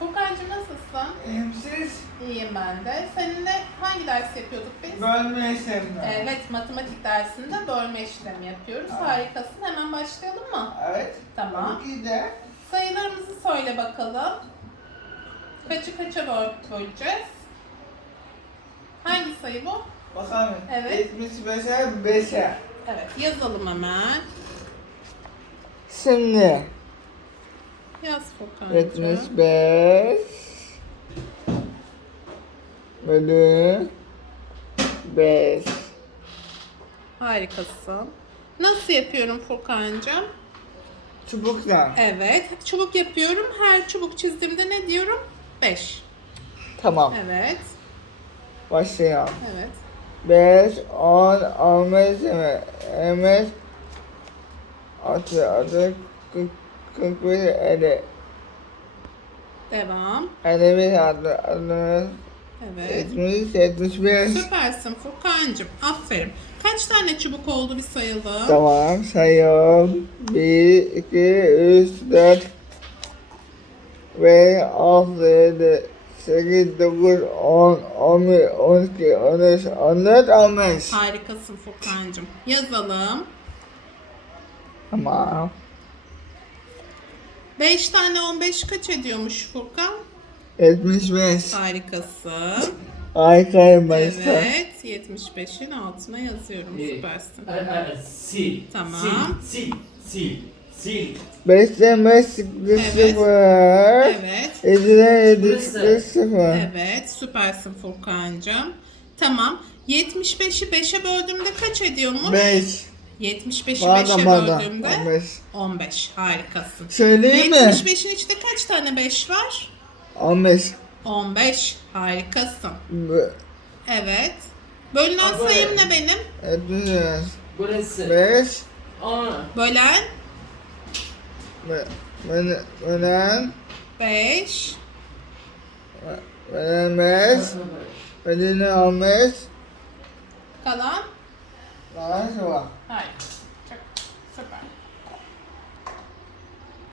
Furkan'cığım nasılsın? Emsiz İyiyim ben de. Seninle hangi ders yapıyorduk biz? bölme işlemler. Evet, matematik dersinde bölme işlemi yapıyoruz. Harikasın. Hemen başlayalım mı? Evet. Tamam. Tabii ki de. Sayılarımızı söyle bakalım. Kaçı kaça böl- böleceğiz? Hangi sayı bu? Bakalım. Evet. 75'e 5'e. Evet, yazalım hemen. Şimdi Yaz Furkan'cığım. 75 bölü 5. Harikasın. Nasıl yapıyorum Furkan'cığım? Çubukla. Evet, çubuk yapıyorum. Her çubuk çizdiğimde ne diyorum? 5. Tamam. Evet, Başlayalım. evet. 5, 10, 15, 20, 6, 6, 40, 41, 50. Devam. 51, 60, 60, Evet. 70, 75. Süpersin Furkan'cığım. Aferin. Kaç tane çubuk oldu bir sayalım? Tamam sayıyorum. 1, 2, 3, 4 ve 6, 7, 8, 9, 10, 11, 12, 13, 14, 15. Harikasın Furkan'cığım. Yazalım. Tamam. 5 tane 15 kaç ediyormuş Furkan? 75. Harikasın. Harikayım başta. Evet. 75'in altına yazıyorum. Süpersin. Sil. Tamam. Sil. Sil. Sil. 5'ten 5 çıktı Evet. 0. Evet. 7'den 7 Burası. çıktı 0. Evet. Süpersin Furkan'cığım. Tamam. 75'i 5'e böldüğümde kaç ediyormuş? 5. 75'i Pardon 5'e pardon. böldüğümde 15. 15. Harikasın. Söyleyeyim mi? 75'in içinde kaç tane 5 var? 15. 15. Harikasın. B- Evet. Bölünen Aa, sayım ne benim? 75. Burası. 5. On. Bölen Ben, ben, 5. ben 5. Ben 15. Kalan? 来是吧？哎。